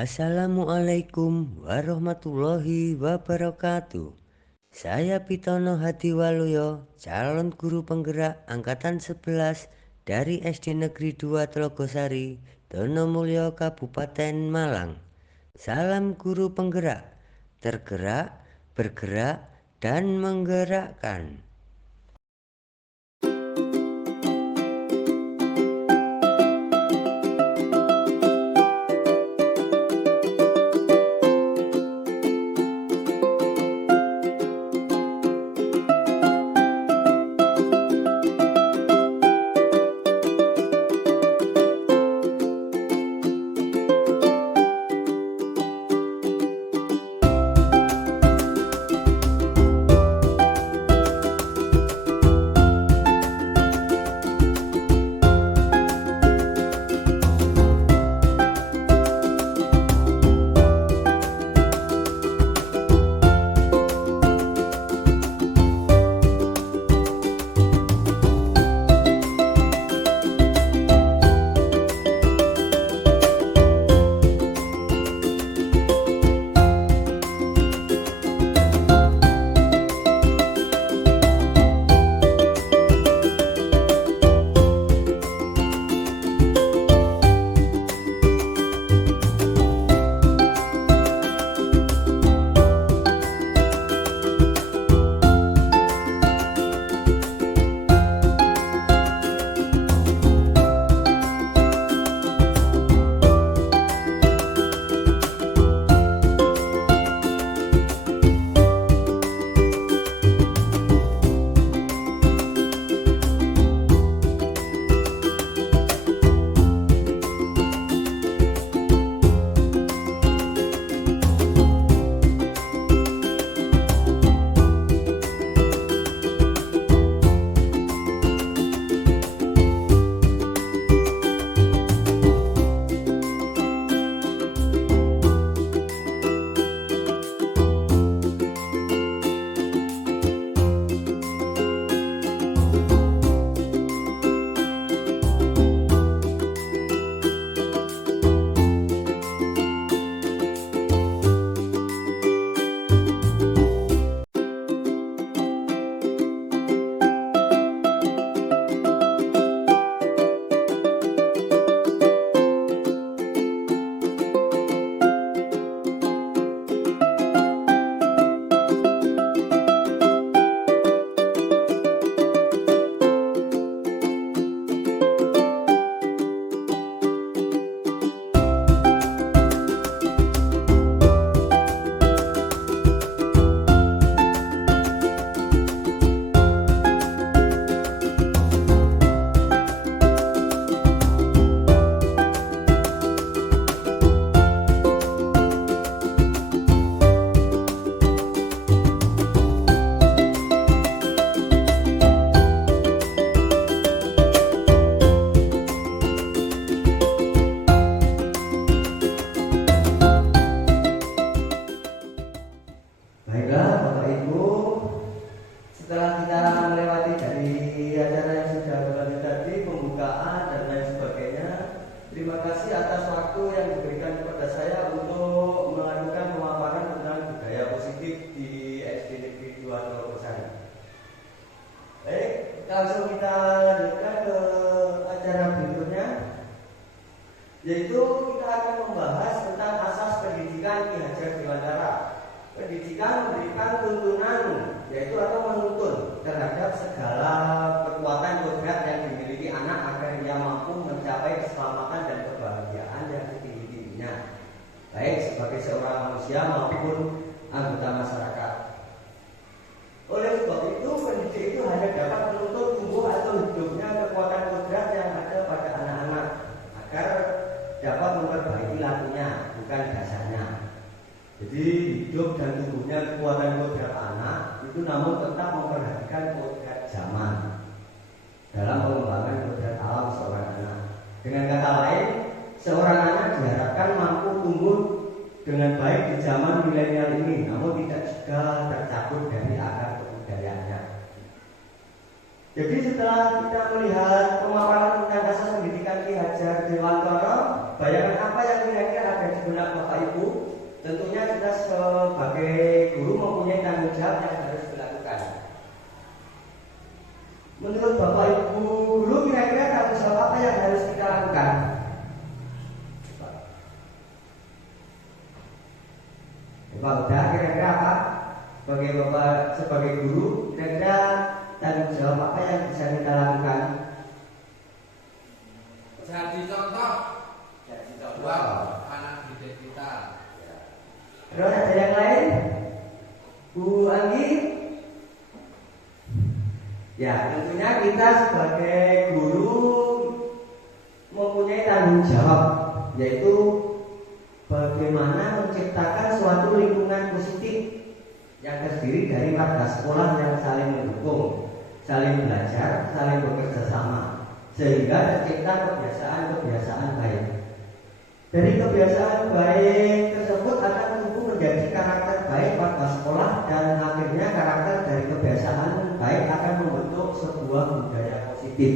Assalamualaikum warahmatullahi wabarakatuh. Saya Pitono Hadiwaluyo, calon guru penggerak angkatan 11 dari SD Negeri 2 Telogosari, Donomulyo, Kabupaten Malang. Salam guru penggerak, tergerak, bergerak, dan menggerakkan. Baiklah Bapak Ibu, setelah kita melewati dari acara yang sudah berlanjut tadi, pembukaan dan lain sebagainya, terima kasih atas waktu yang diberikan kepada saya untuk melakukan pemaparan tentang budaya positif di SD Negeri 2 Telogosari. Baik, langsung kita lanjutkan ke acara berikutnya, yaitu kita akan membahas tentang asas pendidikan Ki Hajar Dewantara. Pendidikan memberikan tuntunan, yaitu atau menuntun terhadap segala kekuatan kodrat yang dimiliki anak agar ia mampu mencapai keselamatan dan kebahagiaan yang setinggi-tingginya, baik sebagai seorang manusia maupun anggota masyarakat. Oleh sebab itu, pendidik itu hanya dapat menuntut tumbuh atau hidupnya kekuatan kodrat yang ada pada anak-anak agar dapat memperbaiki lakunya, bukan dasarnya. Jadi hidup dan tumbuhnya kekuatan kodrat anak itu namun tetap memperhatikan kodrat zaman dalam pengembangan kodrat alam seorang anak. Dengan kata lain, seorang anak diharapkan mampu tumbuh dengan baik di zaman milenial ini, namun tidak juga tercabut dari akar kebudayaannya. Jadi setelah kita melihat pemaparan tentang asas pendidikan Ki Hajar Dewantara, bayangan apa yang kira-kira ada di benak Bapak Ibu? Tentunya kita sebagai guru mempunyai tanggung jawab yang harus dilakukan. Menurut Bapak Ibu guru, kira-kira tanggung jawab apa yang harus kita lakukan? Bapak udah, kira-kira apa? Sebagai Bapak, sebagai guru, kira-kira tanggung jawab apa yang bisa kita lakukan? Jadi contoh buat anak didik kita. Terus ada yang lain? Bu Anggi? Ya, tentunya kita sebagai guru mempunyai tanggung jawab, yaitu bagaimana menciptakan suatu lingkungan positif yang terdiri dari warga sekolah yang saling mendukung, saling belajar, saling bekerja sama, sehingga tercipta kebiasaan-kebiasaan baik. Dari kebiasaan baik tersebut akan tumbuh menjadi karakter baik warga sekolah, dan akhirnya karakter dari kebiasaan baik akan membentuk sebuah budaya positif.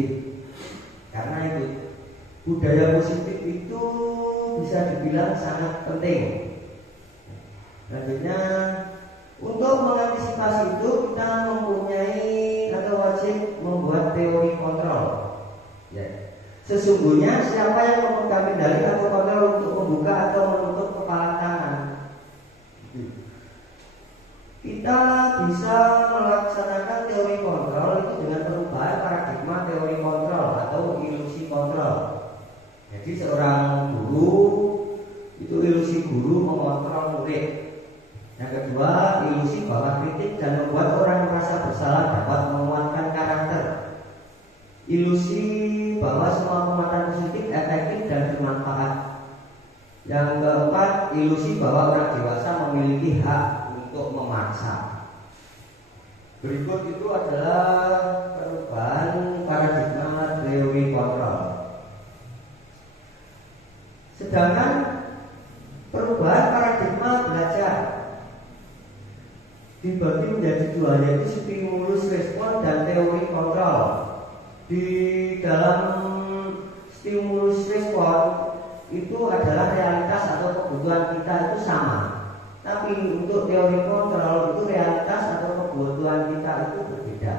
Karena itu, budaya positif itu bisa dibilang sangat penting. Selanjutnya, untuk mengantisipasi itu kita mempunyai atau wajib membuat teori kontrol. Ya. Sesungguhnya siapa yang memegang kendali atau kontrol untuk membuka atau menutup kepalan tangan? Kita bisa melaksanakan teori kontrol itu dengan perubahan paradigma teori kontrol atau ilusi kontrol. Jadi seorang guru itu ilusi guru mengontrol murid. Yang kedua, ilusi bahwa kritik dan membuat orang merasa bersalah dapat menguatkan karakter. Ilusi bahwa semua penguatan positif efektif dan bermanfaat. Yang keempat, ilusi bahwa orang dewasa memiliki hak untuk memaksa. Berikut itu adalah perubahan paradigma teori kontrol. Sedangkan perubahan paradigma belajar dibagi menjadi dua, yaitu stimulus respon dan teori kontrol. Di dalam stimulus respon itu adalah realitas atau kebutuhan kita itu sama, tapi untuk teori kontrol itu realitas atau kebutuhan kita itu berbeda.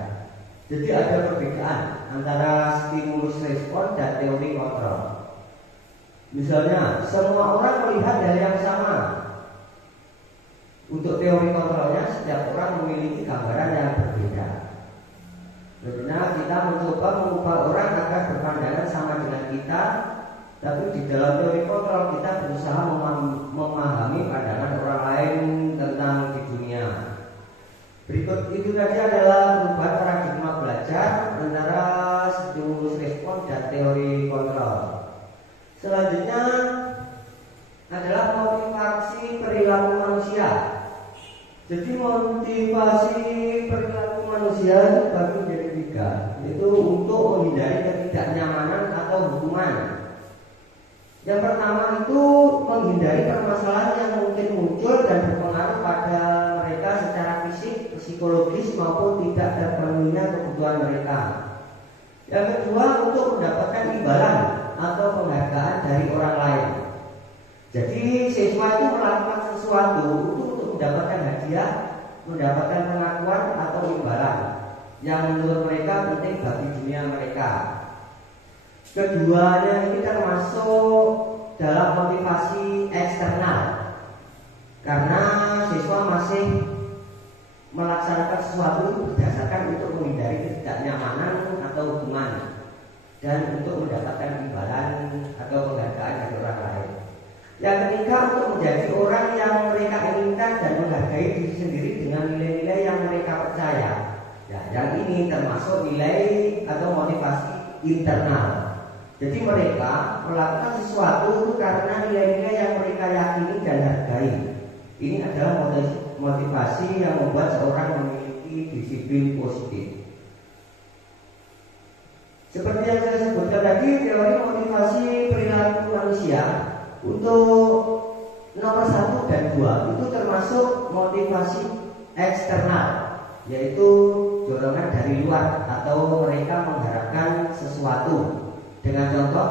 Jadi ada perbedaan antara stimulus respon dan teori kontrol. Misalnya, semua orang melihat hal yang sama. Untuk teori kontrolnya, setiap orang memiliki gambaran yang berbeda. Sebenarnya kita mencoba mengubah orang agar berpandangan sama dengan kita, tapi di dalam teori kontrol kita berusaha memahami pandangan orang lain tentang di dunia. Berikut itu tadi adalah perubahan paradigma belajar antara stimulus respon dan teori kontrol. Selanjutnya adalah motivasi perilaku manusia. Jadi motivasi perilaku manusia itu bagi menjadi tiga, yaitu untuk menghindari ketidaknyamanan atau hukuman. Yang pertama itu menghindari permasalahan yang mungkin muncul dan berpengaruh pada mereka secara fisik, psikologis maupun tidak terpenuhinya kebutuhan mereka. Yang kedua untuk mendapatkan imbalan atau penghargaan dari orang lain. Jadi siswa itu melakukan sesuatu untuk mendapatkan hadiah, mendapatkan pengakuan atau imbalan yang menurut mereka penting bagi dunia mereka. Keduanya ini termasuk dalam motivasi eksternal, karena siswa masih melaksanakan sesuatu berdasarkan untuk menghindari ketidaknyamanan atau hukuman dan untuk mendapatkan imbalan atau penghargaan dari orang lain. Yang ketiga untuk menjadi orang yang mereka inginkan dan menghargai diri sendiri dengan nilai-nilai yang mereka percaya. Ya, yang ini termasuk nilai atau motivasi internal. Jadi mereka melakukan sesuatu itu karena nilai-nilai yang mereka yakini dan hargai. Ini adalah motivasi yang membuat seorang memiliki disiplin positif. Seperti yang saya sebutkan tadi, teori motivasi perilaku manusia untuk nomor 1 dan 2 itu termasuk motivasi eksternal, yaitu dorongan dari luar atau mereka mengharapkan sesuatu. Dengan contoh,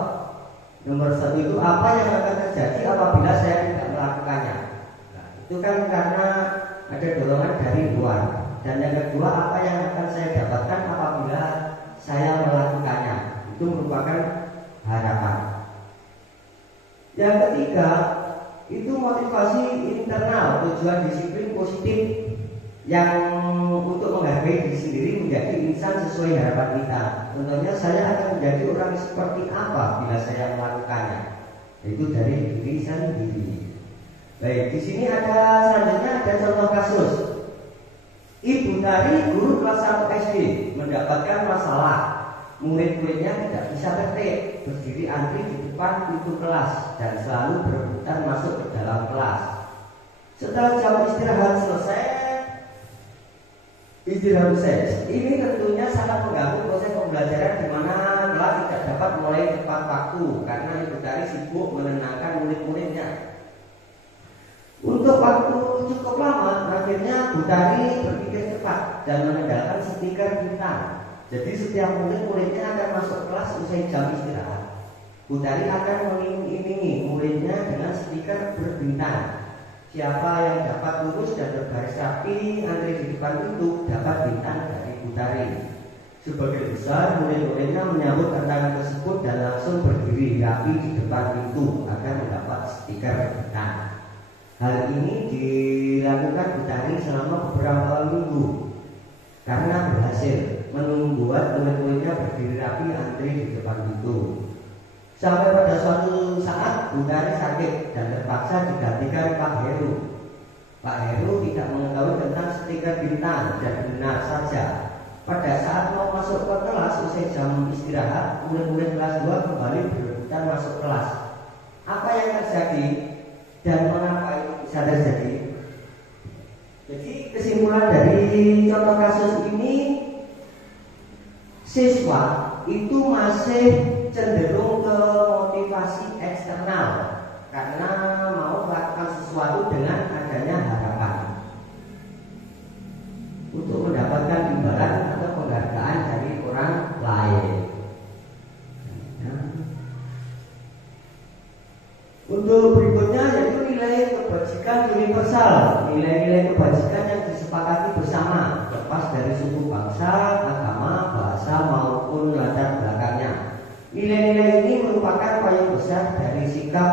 Nomor satu itu apa yang akan terjadi apabila saya tidak melakukannya. Nah, itu kan karena ada dorongan dari luar. Dan yang kedua, apa yang akan saya dapatkan apabila saya melakukannya. Itu merupakan harapan. Yang ketiga, itu motivasi internal, tujuan disiplin positif yang untuk menghargai diri sendiri menjadi insan sesuai harapan kita. Contohnya, saya akan menjadi orang seperti apa bila saya melakukannya, yaitu dari diri sendiri. Baik, di sini selanjutnya ada contoh kasus. Ibu tari guru kelas 1 SD mendapatkan masalah. Murid-muridnya tidak bisa tertib, berdiri antri di depan pintu kelas dan selalu berebutan masuk ke dalam kelas. Setelah jam istirahat selesai, ini tentunya sangat mengganggu proses pembelajaran di mana kelas tidak dapat mulai tepat waktu karena ibu tari sibuk menenangkan murid-muridnya. Untuk waktu cukup lama, akhirnya Bu Tari berpikir cepat dan mengendalikan stiker bintang. Jadi setiap murid-muridnya akan masuk kelas usai jam istirahat. Bu Tari akan mengiming-imingi muridnya dengan stiker berbintang. Siapa yang dapat lurus dan berbaris rapi antri di depan itu dapat bintang dari Bu Tari. Sebagai besar, murid-muridnya menyambut tantangan tersebut dan langsung berdiri rapi di depan pintu agar mendapat stiker bintang. Hal ini dilakukan Bu Tari selama beberapa minggu karena berhasil membuat murid-muridnya berdiri rapi antri di depan pintu. Sampai pada suatu saat Bu Tari sakit dan terpaksa digantikan Pak Heru. Pak Heru tidak mengetahui tentang stiker bintang dan benar saja pada saat mau masuk ke kelas usai jam istirahat, murid-murid kelas 2 kembali berebutan masuk kelas. Apa yang terjadi dan mengapa itu bisa terjadi? Jadi kesimpulan dari contoh kasus ini, siswa itu masih cenderung ke motivasi eksternal karena mau melakukan sesuatu dengan adanya harapan untuk mendapatkan imbalan atau penghargaan dari orang lain. Untuk berikutnya yaitu nilai kebajikan universal, nilai-nilai kebajikan yang disepakati bersama, lepas dari suku, bangsa, agama, bahasa maupun latar belakangnya. Nilai-nilai ini merupakan payung besar dari sikap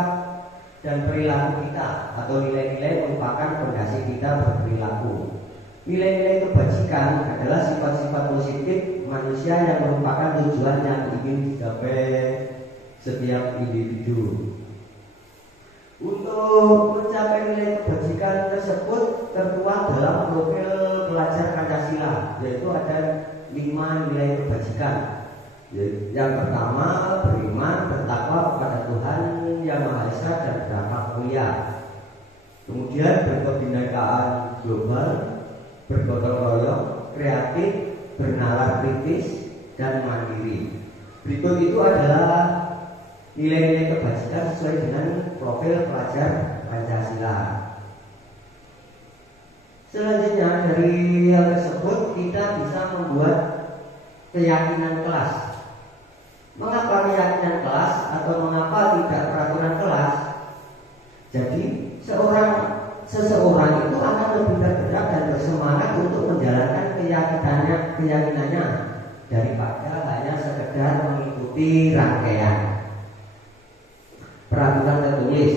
dan perilaku kita, atau nilai-nilai merupakan fondasi kita berperilaku. Nilai-nilai kebajikan adalah sifat-sifat positif manusia yang merupakan tujuan yang ingin dicapai setiap individu. Untuk mencapai nilai kebajikan tersebut tertuang dalam profil pelajar Pancasila, yaitu ada 5 nilai kebajikan. Yang pertama, beriman, bertakwa kepada Tuhan Yang Maha Esa dan berakhlak mulia. Kemudian berkebinekaan global, bergotong royong, kreatif, bernalar kritis, dan mandiri. Berikut itu adalah nilai-nilai kebajikan sesuai dengan profil pelajar Pancasila. Selanjutnya dari hal tersebut kita bisa membuat keyakinan kelas. Mengapa keyakinan kelas atau mengapa tidak peraturan kelas? Jadi seseorang itu akan lebih tergerak dan bersemangat untuk menjalankan keyakinannya daripada hanya sekedar mengikuti rangkaian peraturan tertulis.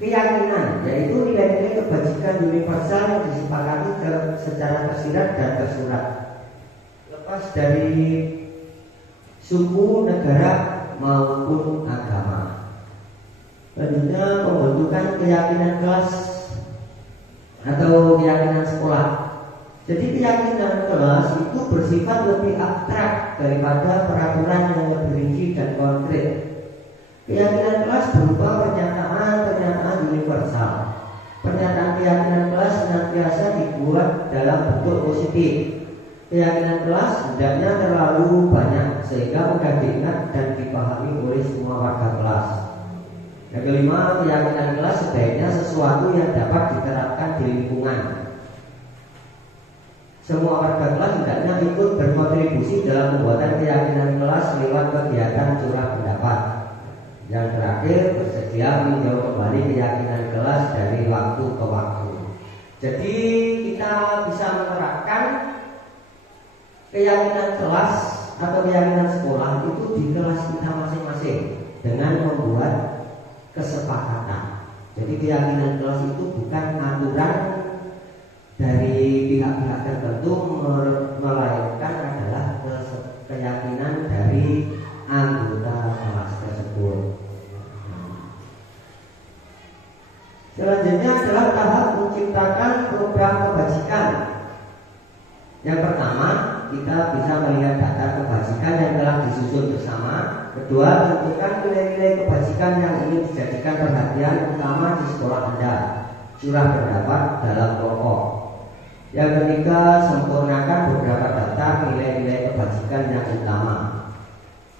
Keyakinan yaitu nilai-nilai kebajikan universal yang disepakati secara tersirat dan tersurat, lepas dari suku, negara maupun agama. Selanjutnya, pembentukan keyakinan kelas atau keyakinan sekolah. Jadi keyakinan kelas itu bersifat lebih abstrak daripada peraturan yang lebih rinci dan konkret. Keyakinan kelas berupa pernyataan universal. Pernyataan keyakinan kelas senantiasa dibuat dalam bentuk positif. Keyakinan kelas hendaknya terlalu banyak sehingga mudah diingat dan dipahami oleh semua warga kelas. Yang kelima, keyakinan kelas sebaiknya sesuatu yang dapat diterapkan di lingkungan. Semua warga kelas hendaknya ikut berkontribusi dalam pembuatan keyakinan kelas lewat kegiatan curah pendapat. Yang terakhir, bersedia meninjau kembali keyakinan kelas dari waktu ke waktu. Jadi kita bisa menerapkan keyakinan kelas atau keyakinan sekolah itu di kelas kita masing-masing dengan membuat kesepakatan. Jadi keyakinan kelas itu bukan aturan dari pihak-pihak tertentu, melainkan adalah keyakinan dari anggota kelas tersebut. Selanjutnya adalah tahap menciptakan program kebajikan. Yang pertama, kita bisa melihat data kebajikan yang telah disusun bersama. Kedua, tentukan nilai-nilai kebajikan yang ingin dijadikan perhatian utama di sekolah Anda. Curah pendapat dalam kelompok. Yang ketiga, sempurnakan beberapa data nilai-nilai kebajikan yang utama.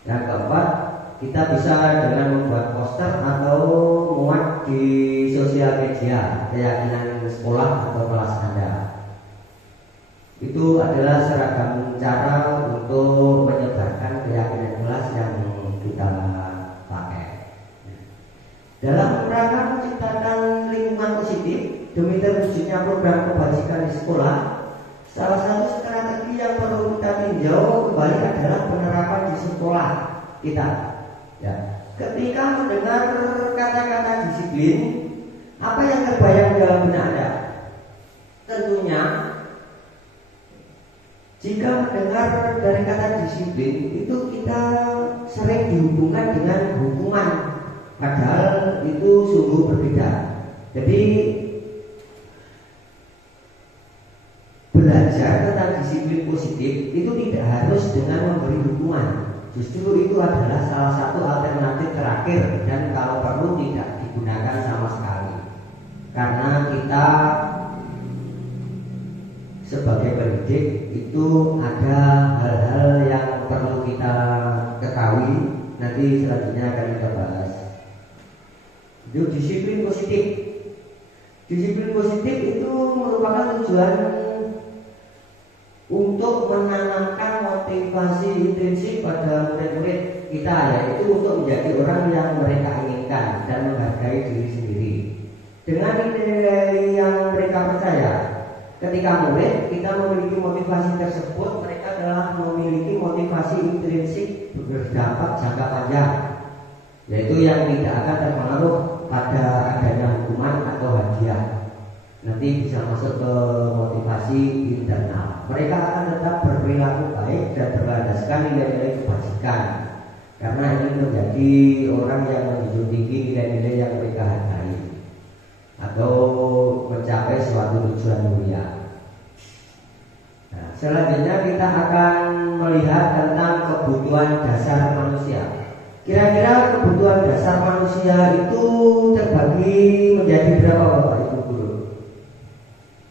Yang keempat, kita bisa dengan membuat poster atau muat di sosial media keyakinan sekolah atau kelas Anda. Itu adalah seragam cara untuk menyebarkan keyakinan kelas yang kita pakai. Dalam rangka menciptakan lingkungan positif demi terwujudnya program kebajikan di sekolah, salah satu strategi yang perlu kita tinjau kembali adalah penerapan di sekolah kita. Ya. Ketika mendengar kata-kata disiplin, apa yang terbayang dalam benak Anda? Tentunya, jika mendengar dari kata disiplin itu kita sering dihubungkan dengan hukuman, padahal itu sungguh berbeda. Jadi belajar tentang disiplin positif itu tidak harus dengan memberi hukuman. Justru itu adalah salah satu alternatif terakhir dan kalau perlu tidak digunakan sama sekali. Karena kita sebagai pendidik itu ada hal-hal yang perlu kita ketahui. Nanti selanjutnya akan kita bahas. Itu disiplin positif. Disiplin positif itu merupakan tujuan untuk menanamkan motivasi intrinsik pada murid-murid kita, yaitu untuk menjadi orang yang mereka inginkan dan menghargai diri sendiri dengan nilai yang mereka percaya. Ketika murid kita memiliki motivasi tersebut, mereka adalah memiliki motivasi intrinsik berdampak jangka panjang, yaitu yang tidak akan terpengaruh pada adanya hukuman atau hadiah. Nanti bisa masuk ke motivasi internal. Mereka akan tetap berperilaku baik dan berlandaskan nilai-nilai kebajikan, karena ingin menjadi orang yang menjunjung tinggi nilai-nilai yang mereka hargai atau mencapai suatu tujuan mulia. Nah, selanjutnya kita akan melihat tentang kebutuhan dasar manusia. Kira-kira kebutuhan dasar manusia itu terbagi menjadi berapa, Bapak Ibu Guru?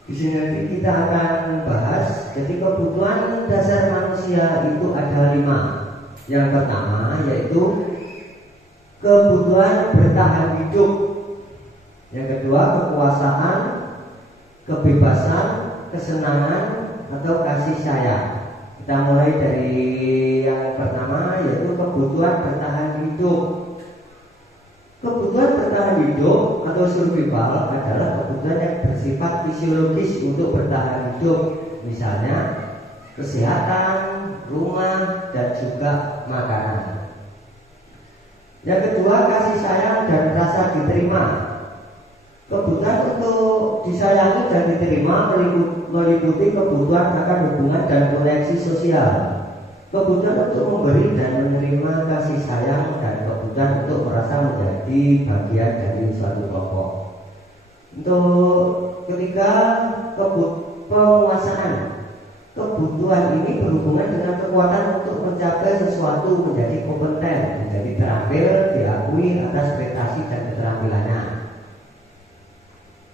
Di sini nanti kita akan bahas. Jadi kebutuhan dasar manusia itu ada 5. Yang pertama yaitu kebutuhan bertahan hidup. Yang kedua kekuasaan, kebebasan, kesenangan atau kasih sayang. Kita mulai dari yang pertama yaitu kebutuhan bertahan hidup. Kebutuhan bertahan hidup atau survival adalah kebutuhan yang bersifat fisiologis untuk bertahan hidup. Misalnya kesehatan, rumah, dan juga makanan. Yang kedua kasih sayang dan rasa diterima. Kebutuhan untuk disayangi dan diterima meliputi kebutuhan akan hubungan dan koneksi sosial, kebutuhan untuk memberi dan menerima kasih sayang, dan kebutuhan untuk merasa menjadi bagian dari suatu kelompok. Untuk ketiga, penguasaan. Kebutuhan ini berhubungan dengan kekuatan untuk mencapai sesuatu, menjadi kompeten, menjadi terampil, diakui atas prestasi dan keterampilannya.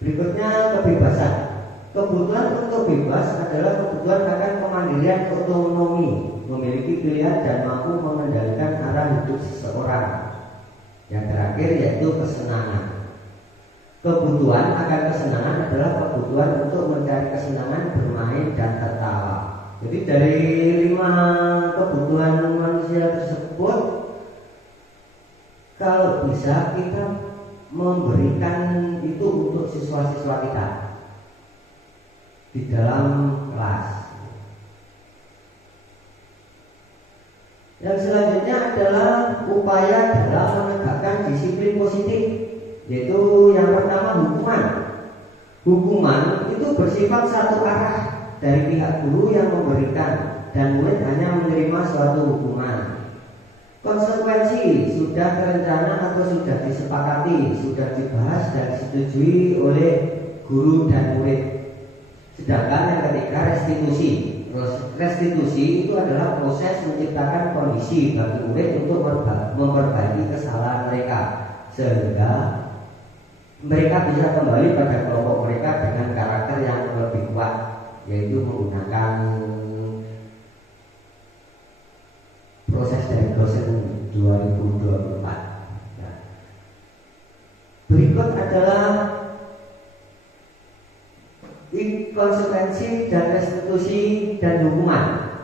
Berikutnya kebebasan. Kebutuhan untuk bebas adalah kebutuhan akan kemandirian, otonomi, memiliki pilihan dan mampu mengendalikan arah hidup seseorang. Yang terakhir yaitu kesenangan. Kebutuhan akan kesenangan adalah kebutuhan untuk mencari kesenangan, bermain dan tertawa. Jadi dari 5 kebutuhan manusia tersebut, kalau kalau bisa kita memberikan itu untuk siswa-siswa kita di dalam kelas. Yang selanjutnya adalah upaya dalam menegakkan disiplin positif, yaitu yang pertama hukuman. Hukuman itu bersifat satu arah dari pihak guru yang memberikan dan murid hanya menerima suatu hukuman. Konsekuensi sudah terencana atau sudah disepakati, sudah dibahas dan disetujui oleh guru dan murid. Sedangkan yang ketiga restitusi. Restitusi itu adalah proses menciptakan kondisi bagi murid untuk memperbaiki kesalahan mereka sehingga mereka bisa kembali pada kelompok mereka dengan karakter yang lebih kuat, yaitu menggunakan proses dari dosen 2024. Nah, berikut adalah konsekuensi dan restitusi dan hukuman.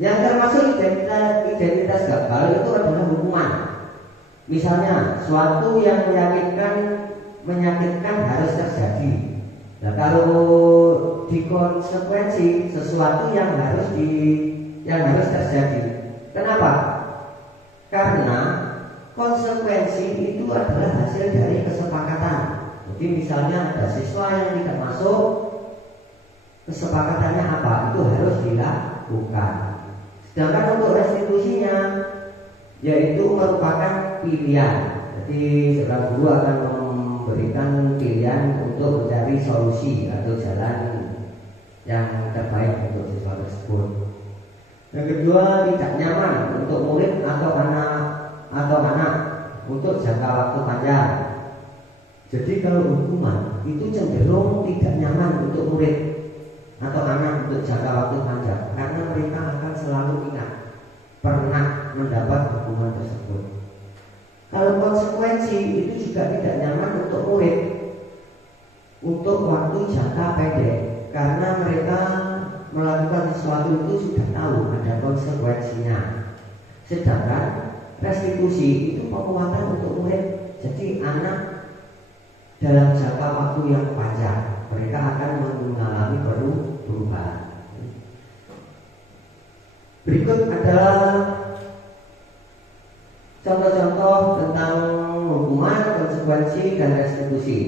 Yang termasuk identitas gagal itu adalah hukuman. Misalnya suatu yang menyakitkan harus terjadi. Nah, kalau di konsekuensi sesuatu yang harus terjadi. Kenapa? Karena konsekuensi itu adalah hasil dari kesepakatan. Jadi misalnya ada siswa yang tidak masuk, kesepakatannya apa? Itu harus dilakukan. Sedangkan untuk restitusinya yaitu merupakan pilihan. Jadi seorang guru akan memberikan pilihan untuk mencari solusi atau jalan yang terbaik untuk siswa tersebut. Yang kedua, tidak nyaman untuk murid atau anak untuk jangka waktu panjang. Jadi kalau hukuman itu cenderung tidak nyaman untuk murid atau anak untuk jangka waktu panjang, karena mereka akan selalu ingat pernah mendapat hukuman tersebut. Kalau konsekuensi itu juga tidak nyaman untuk murid untuk waktu jangka pendek, karena mereka melakukan sesuatu itu sudah tahu ada konsekuensinya. Sedangkan restitusi itu penguatan untuk murid. Jadi anak dalam jangka waktu yang panjang mereka akan mengalami perubahan. Berikut adalah contoh-contoh tentang hukuman, konsekuensi, dan restitusi.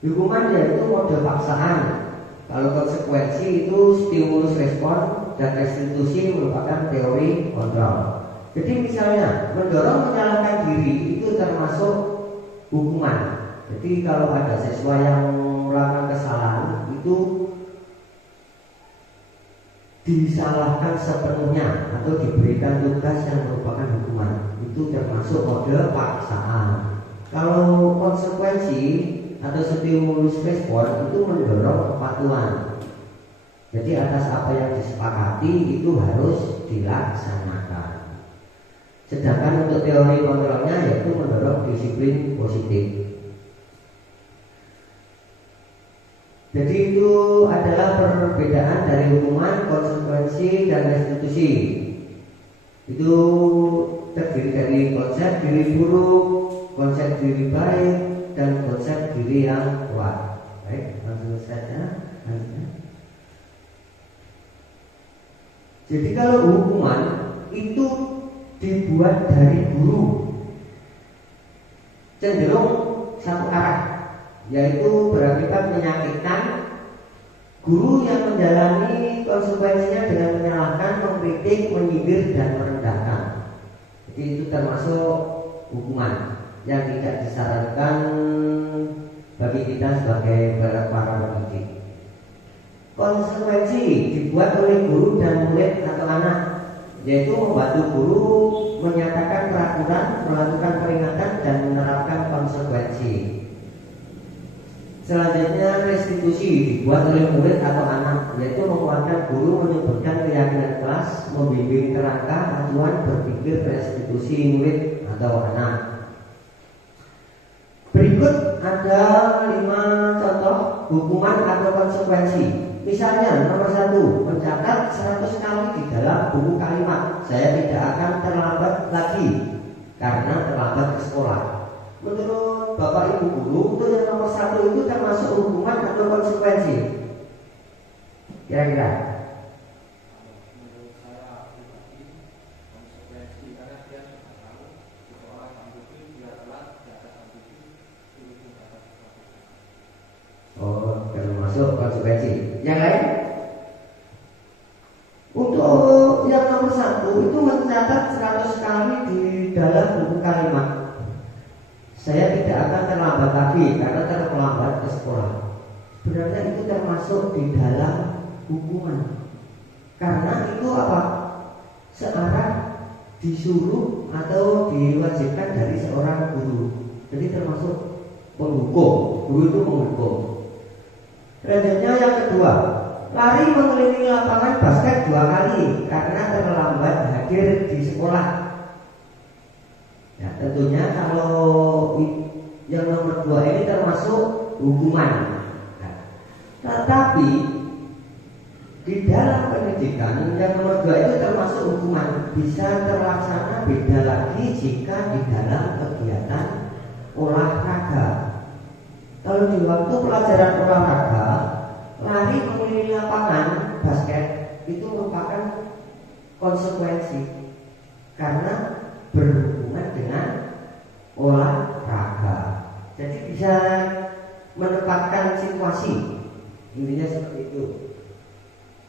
Hukuman yaitu mode paksaan. Kalau konsekuensi itu stimulus respon, dan restitusi merupakan teori kontrol. Jadi misalnya mendorong menyalahkan diri itu termasuk hukuman. Jadi kalau ada siswa yang melakukan kesalahan itu disalahkan sepenuhnya atau diberikan tugas yang merupakan hukuman, itu termasuk mode paksaan. Kalau konsekuensi atau stimulus respon itu mendorong kepatuhan. Jadi atas apa yang disepakati itu harus dilaksanakan. Sedangkan untuk teori kontrolnya yaitu mendorong disiplin positif. Jadi itu adalah perbedaan dari hukuman, konsekuensi, dan restitusi. Itu terdiri dari konsep diri buruk, konsep diri baik, dan konsep diri yang kuat. Baik, langsung saja. Jadi kalau hukuman itu dibuat dari guru, cenderung satu arah, yaitu berakibat menyakitkan. Guru yang menjalani konsekuensinya dengan menyalahkan, mengkritik, menyindir, dan merendahkan. Jadi itu termasuk hukuman yang tidak disarankan bagi kita sebagai para pendidik. Konsekuensi dibuat oleh guru dan murid atau anak, yaitu membantu guru menyatakan peraturan, melakukan peringatan, dan menerapkan konsekuensi. Selanjutnya restitusi dibuat oleh murid atau anak, yaitu menguatkan guru menyebutkan keyakinan kelas, membimbing kerangka acuan berpikir restitusi murid atau anak. Berikut ada 5 contoh hukuman atau konsekuensi. Misalnya nomor 1, mencatat 100 kali di dalam buku kalimat. Saya tidak akan terlambat lagi. karena terlambat ke sekolah. Menurut Bapak Ibu guru, untuk yang nomor 1 itu termasuk hukuman atau konsekuensi? Kira-kira? Menurut saya pribadi konsekuensi, karena dia sudah tahu seseorang sambuti dia telat tidak ada sambuti itu dapat sesuatu. Oh, termasuk konsekuensi. Yang lain? Untuk yang nomor 1 itu mencatat 100 kali di dalam buku kalimat. Saya tidak akan terlambat lagi karena terlambat ke sekolah. Sebenarnya itu termasuk di dalam hukuman. Karena itu apa? Searah disuruh atau diwajibkan dari seorang guru. Jadi termasuk penghukum. Guru itu penghukum. Selanjutnya yang kedua, lari mengelilingi lapangan basket 2 kali karena terlambat hadir di sekolah. Ya, tentunya kalau yang nomor 2 ini termasuk hukuman. Nah, tetapi di dalam pendidikan yang nomor 2 itu termasuk hukuman, bisa terlaksana beda lagi jika di dalam kegiatan olahraga. Kalau di waktu pelajaran olahraga, lari mengelilingi lapangan basket itu merupakan konsekuensi karena berhubungan dengan olahraga. Jadi bisa menempatkan situasi, intinya seperti itu.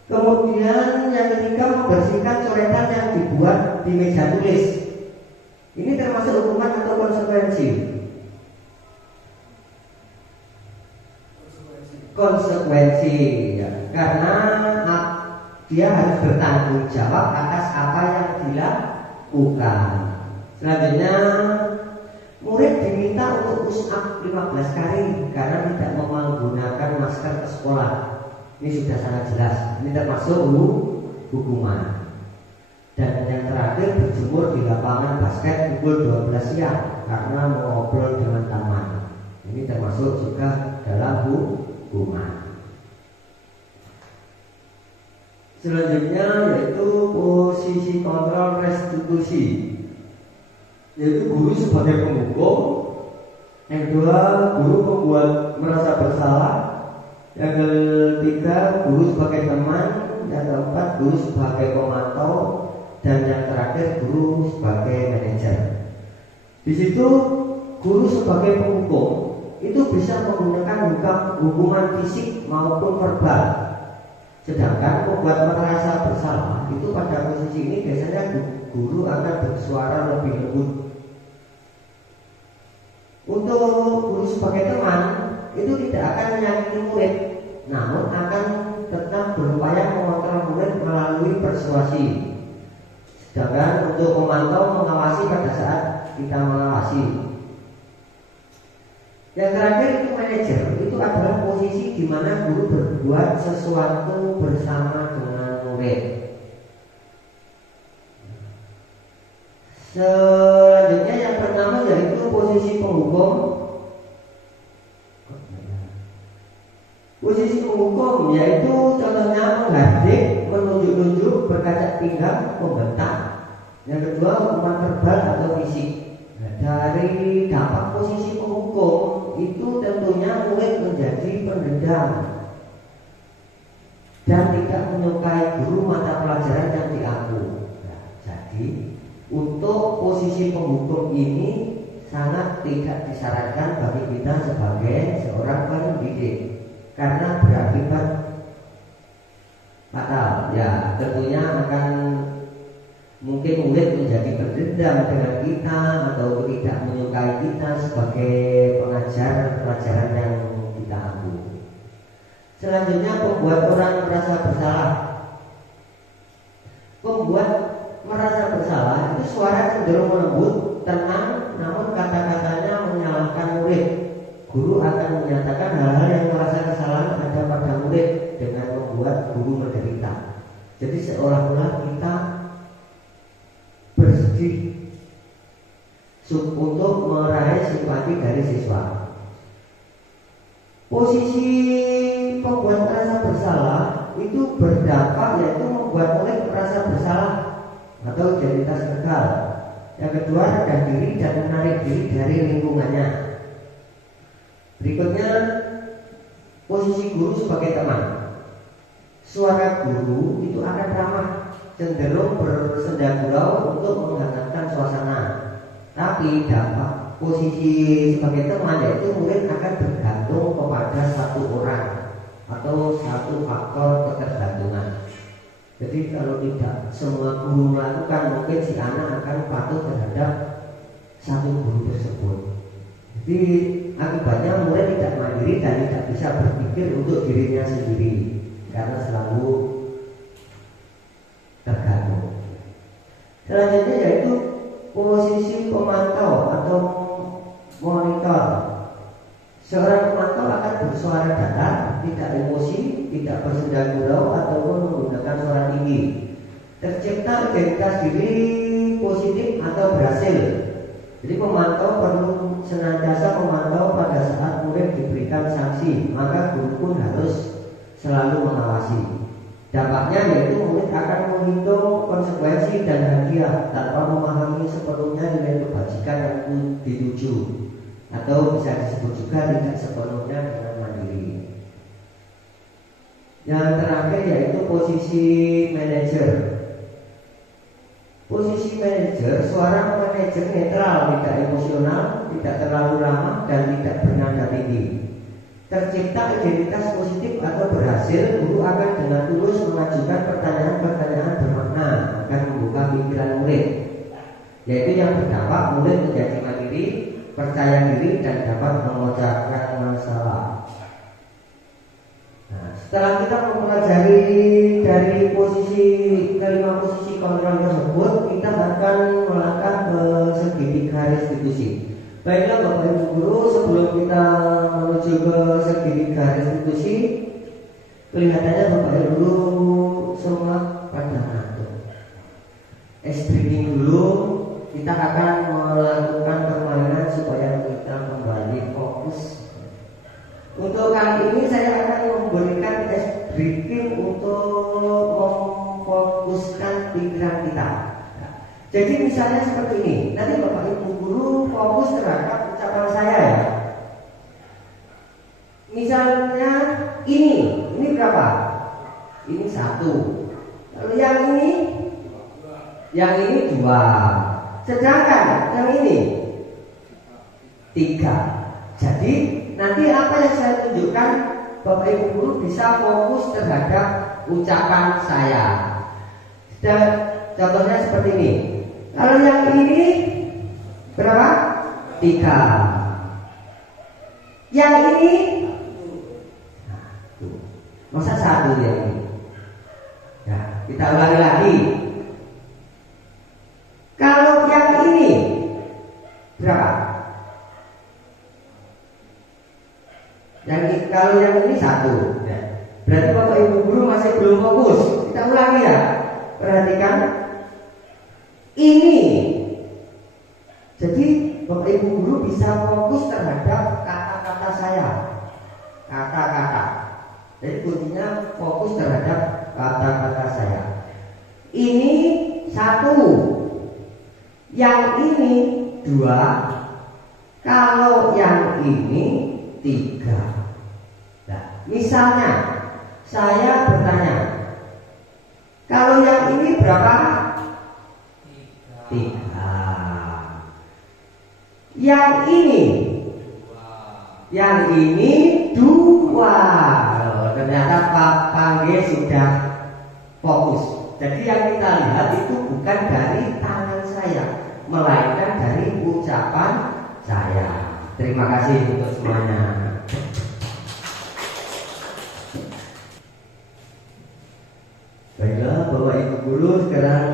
Kemudian yang ketiga, membersihkan coretan yang dibuat di meja tulis. Ini termasuk hukuman atau konsekuensi? Konsekuensi ya, karena dia harus bertanggung jawab atas apa yang dilakukan. Selanjutnya, murid diminta untuk push up 15 kali karena tidak menggunakan masker ke sekolah. Ini sudah sangat jelas. Ini termasuk hukuman. Dan yang terakhir, berjemur di lapangan basket pukul 12 siang karena mengobrol dengan teman. Ini termasuk juga dalam hukuman. Selanjutnya yaitu posisi kontrol restitusi, yaitu guru sebagai penghukum. Yang kedua, guru membuat merasa bersalah. Yang ketiga, guru sebagai teman. Yang keempat, guru sebagai pemantau. Dan yang terakhir, guru sebagai manajer. Di situ guru sebagai penghukum itu bisa menggunakan hukuman fisik maupun verbal. Sedangkan membuat merasa bersalah itu pada posisi ini biasanya guru akan bersuara lebih lembut. Untuk guru sebagai teman itu tidak akan menyakiti murid, namun akan tetap berupaya mengontrol murid melalui persuasi. Sedangkan untuk memantau, mengawasi pada saat kita mengawasi. Yang terakhir itu manajer, itu adalah posisi di mana guru berbuat sesuatu bersama dengan murid. Selanjutnya yang pertama yaitu posisi penghukum. Posisi penghukum yaitu contohnya menghardik, menunjuk-nunjuk, berkaca pinggang, membentak. Yang kedua hukuman verbal atau fisik. Nah, dari dampak posisi penghukum itu tentunya murid menjadi pendendam dan tidak menyukai guru mata pelajaran yang diambil. Nah, jadi untuk posisi penghukum ini sangat tidak disarankan bagi kita sebagai seorang pendidik karena berakibat fatal. Ya, tentunya akan mungkin murid menjadi berdendam dengan kita atau tidak menyukai kita sebagai pengajar pelajaran yang kita ambil. Selanjutnya, membuat orang merasa bersalah. Membuat merasa bersalah itu suara cenderung lembut, tenang, namun kata-katanya menyalahkan murid. Guru akan menyatakan hal-hal yang merasa kesalahan ada pada murid dengan membuat guru menderita. Jadi seolah-olah kita bersedih untuk meraih simpati dari siswa. Posisi pembuat merasa bersalah itu berdampak yaitu membuat murid merasa bersalah atau identitas gagal. Yang kedua, rendah diri dan menarik diri dari lingkungannya. Berikutnya, posisi guru sebagai teman. Suara guru itu akan ramah, cenderung bersenda gurau untuk menghangatkan suasana. Tapi dampak posisi sebagai teman yaitu murid akan bergantung kepada satu orang atau satu faktor ketergantungan. Jadi kalau tidak semua guru melakukan, mungkin si anak akan patuh terhadap satu guru tersebut. Jadi akibatnya murid tidak mandiri dan tidak bisa berpikir untuk dirinya sendiri karena selalu tergantung. Selanjutnya yaitu posisi pemantau atau monitor. Seorang pemantau akan bersuara datar, tidak emosi, tidak bersenda gurau ataupun menggunakan suara tinggi. Tercipta identitas diri positif atau berhasil. Jadi pemantau perlu senantiasa memantau pada saat murid diberikan sanksi, maka guru pun harus selalu mengawasi. Dampaknya yaitu murid akan menghitung konsekuensi dan hadiah tanpa memahami sepenuhnya nilai kebajikan yang dituju, atau bisa disebut juga tidak sepenuhnya dengan mandiri. Yang terakhir yaitu posisi manajer. Posisi manajer, seorang manajer netral, tidak emosional, tidak terlalu ramah, dan tidak bernada tinggi. Tercipta identitas positif atau berhasil, guru akan dengan tulus mengajukan pertanyaan-pertanyaan bermakna, akan membuka pikiran murid, yaitu yang berdampak murid menjadi mandiri, percaya diri, dan dapat memecahkan masalah. Nah, setelah kita mempelajari dari kelima posisi kontrol tersebut, kita akan melangkah ke segitiga restitusi. Baiklah Bapak Ibu Guru, sebelum kita menuju ke segitiga restitusi, kelihatannya Bapak Ibu Guru semua pada ngantuk. Breathing dulu, kita akan melakukan permainan supaya kita kembali fokus. Untuk kali ini saya akan memberikan briefing untuk memfokuskan pikiran kita. Jadi misalnya seperti ini, nanti Bapak Ibu Guru fokus terhadap ucapan saya ya. Misalnya ini berapa? Ini 1. Lalu yang ini 2. Sedangkan yang ini 3. Jadi nanti apa yang saya tunjukkan, Bapak Ibu Guru bisa fokus terhadap ucapan saya. Dan contohnya seperti ini. Kalau yang ini berapa? 3. Yang ini masa 1 ya ini. Ya, kita ulangi lagi. Kalau yang ini berapa? Kalau yang ini 1. Ya. Berarti Bapak Ibu Guru masih belum fokus. Kita ulangi ya. Perhatikan. Ini. Jadi Bapak Ibu Guru bisa fokus terhadap kata-kata saya. Kata-kata. Jadi kuncinya fokus terhadap kata-kata saya. Ini 1. Yang ini 2. Kalau yang ini 3. Nah, misalnya saya bertanya, kalau yang ini berapa? 3. Yang ini 2. Ternyata Pak Pangge sudah fokus. Jadi yang kita lihat itu bukan dari tangan saya, melainkan dari ucapan saya. Terima kasih untuk semuanya. Baiklah Bapak Ibu Guru, sekarang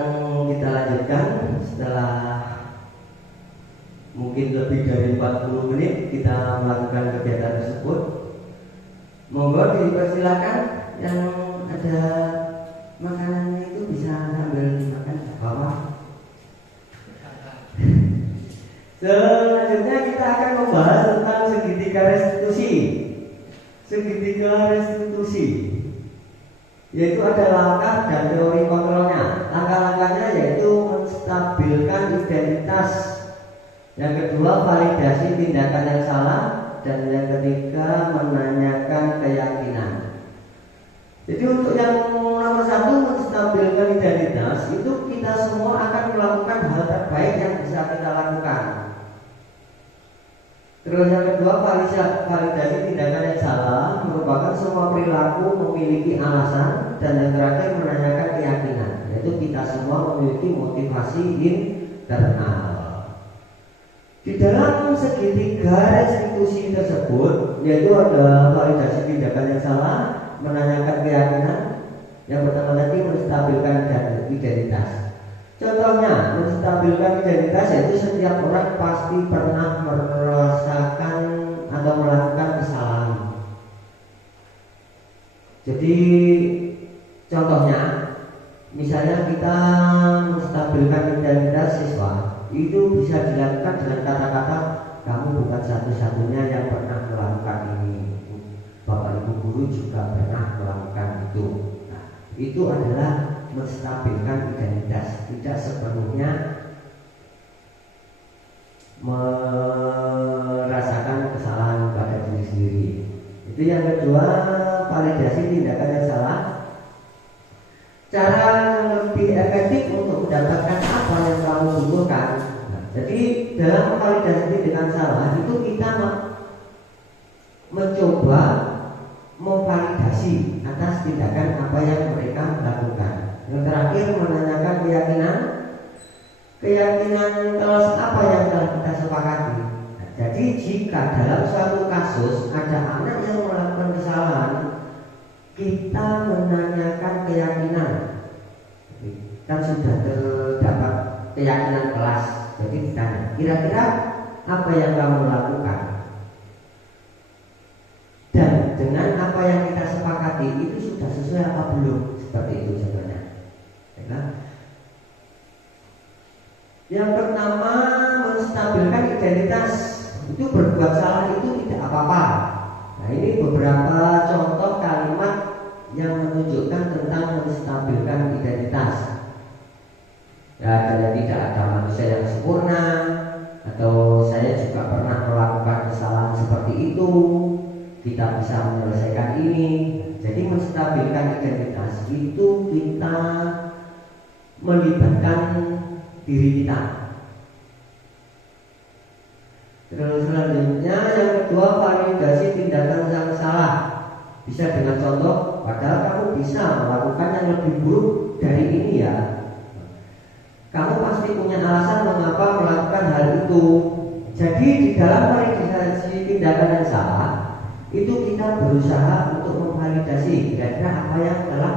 kita lanjutkan. Setelah mungkin lebih dari 40 menit kita melakukan kegiatan tersebut, monggo dipersilakan yang ada makanannya itu bisa sambil dimakan bawah. Selanjutnya kita akan membahas tentang segitiga restitusi. Segitiga restitusi yaitu ada langkah dan teori kontrolnya. Langkah-langkahnya yaitu menstabilkan identitas identitas. Yang kedua, validasi tindakan yang salah. Dan yang ketiga, menanyakan keyakinan. Jadi untuk yang nomor satu, menstabilkan identitas, itu kita semua akan melakukan hal terbaik yang bisa kita lakukan. Terus yang kedua, validasi tindakan yang salah merupakan semua perilaku memiliki alasan. Dan yang terakhir, menanyakan keyakinan, yaitu kita semua memiliki motivasi internal. Di dalam segitiga restitusi tersebut, yaitu ada validasi tindakan yang salah, menanyakan keyakinan. Yang pertama tadi menstabilkan identitas. Contohnya, menstabilkan identitas yaitu setiap orang pasti pernah merasakan atau melakukan kesalahan. Jadi contohnya, misalnya kita menstabilkan identitas siswa, itu bisa dilakukan dengan kata-kata, kamu bukan satu-satunya yang pernah melakukan ini, Bapak Ibu guru juga pernah melakukan itu. Nah, itu adalah menstabilkan identitas, tidak sepenuhnya merasakan kesalahan pada diri sendiri. Itu yang kedua, validasi tindakan yang salah. Cara yang lebih efektif untuk mendapatkan apa yang kamu butuhkan. Nah, jadi dalam validasi tindakan salah itu kita mencoba memvalidasi atas tindakan apa yang mereka lakukan. Yang terakhir, menanyakan keyakinan. Keyakinan kelas apa yang telah kita sepakati. Nah, jadi jika dalam suatu kasus ada anak yang melakukan kesalahan, kita menanyakan keyakinan. Kan sudah terdapat keyakinan kelas. Jadi ditanya, kira-kira apa yang kamu lakukan? Dan dengan apa yang kita sepakati itu sudah sesuai apa belum? Seperti itu sebenarnya. Ya. Yang pertama, menstabilkan identitas. Itu berbuat salah itu tidak apa-apa. Nah, ini beberapa contoh kalimat yang menunjukkan tentang menstabilkan identitas. Ya, dan tidak ada manusia yang sempurna, atau saya juga pernah melakukan kesalahan seperti itu. Kita bisa menyelesaikan ini. Jadi menstabilkan identitas itu kita melibatkan diri kita. Terus selanjutnya yang kedua, validasi tindakan yang salah. Bisa dengan contoh, padahal kamu bisa melakukan yang lebih buruk dari ini ya. Kamu pasti punya alasan mengapa melakukan hal itu. Jadi di dalam validasi tindakan yang salah itu kita berusaha untuk memvalidasi kira-kira apa yang telah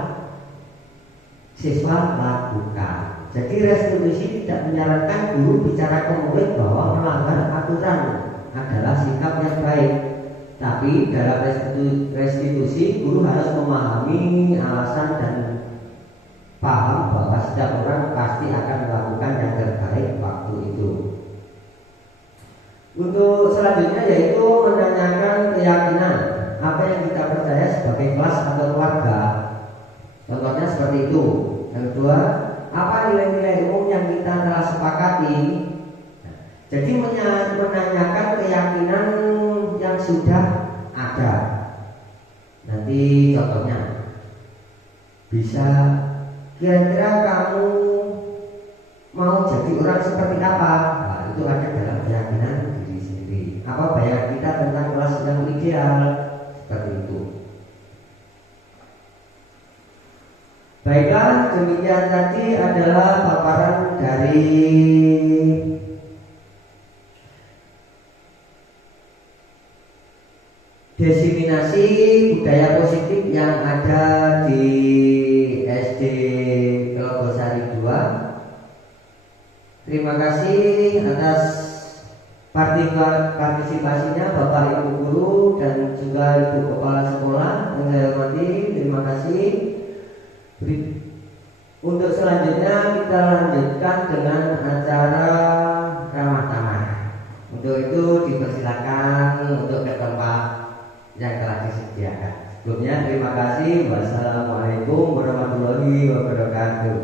siswa lakukan. Jadi restitusi tidak menyarankan guru bicara ke murid bahwa melanggar aturan adalah sikap yang baik. Tapi dalam restitusi guru harus memahami alasan dan paham bahwa setiap orang pasti akan melakukan yang terbaik waktu itu. Untuk selanjutnya yaitu menanyakan keyakinan, apa yang kita percaya sebagai kelas atau keluarga. Contohnya seperti itu. Yang kedua, apa nilai-nilai umum yang kita telah sepakati. Jadi menanyakan keyakinan yang sudah ada. Nanti contohnya bisa, kira-kira kamu mau jadi orang seperti apa? Nah, itu ada dalam keyakinan diri sendiri. Apa bayangan kita tentang kelas yang ideal? Seperti itu. Baiklah, demikian tadi adalah paparan dari diseminasi budaya positif yang ada di SD Kelogosari 2. Terima kasih atas partisipasinya Bapak Ibu Guru dan juga Ibu Kepala Sekolah yang saya hormati. Terima kasih. Untuk selanjutnya kita lanjutkan dengan acara ramah tamah. Untuk itu dipersilakan untuk ke tempat yang telah disediakan. Sebelumnya terima kasih. Wassalamualaikum warahmatullahi wabarakatuh.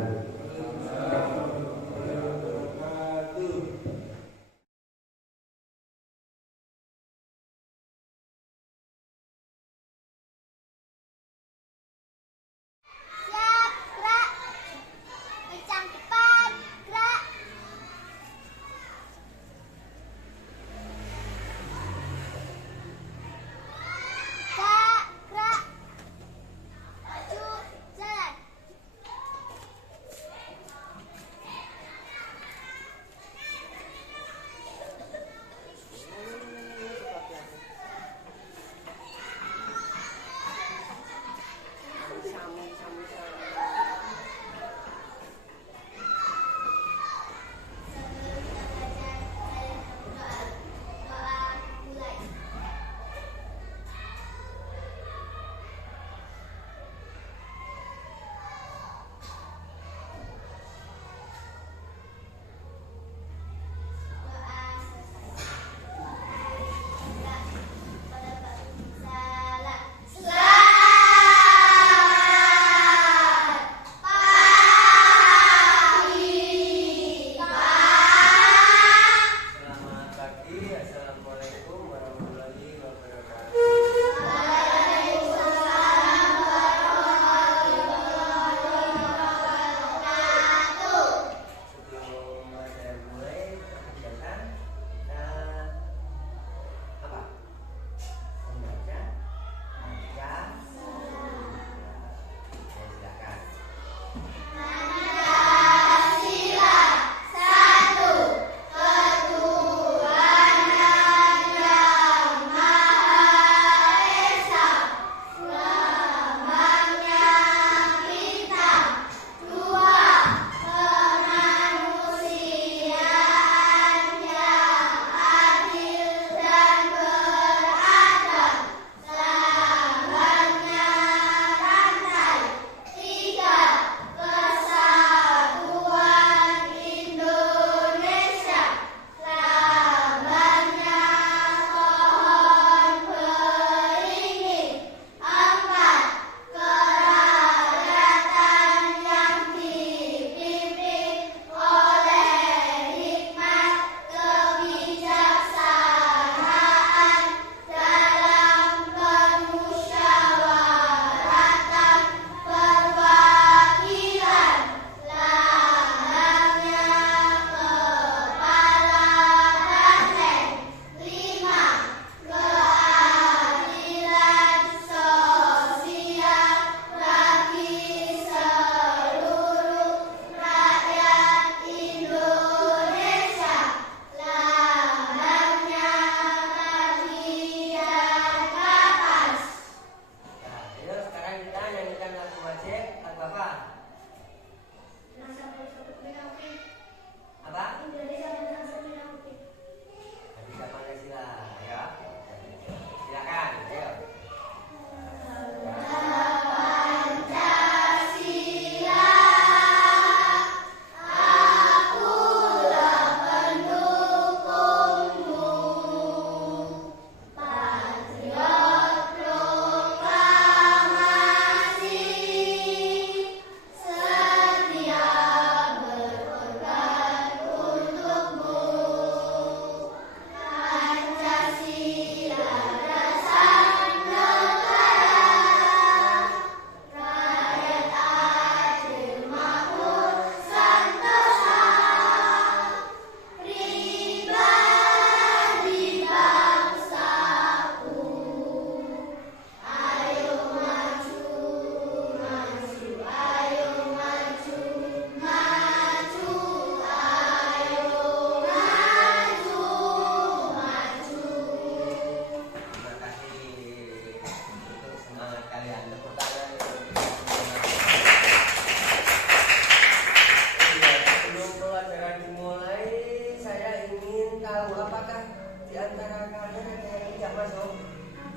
antara kalian ada yang tidak masuk?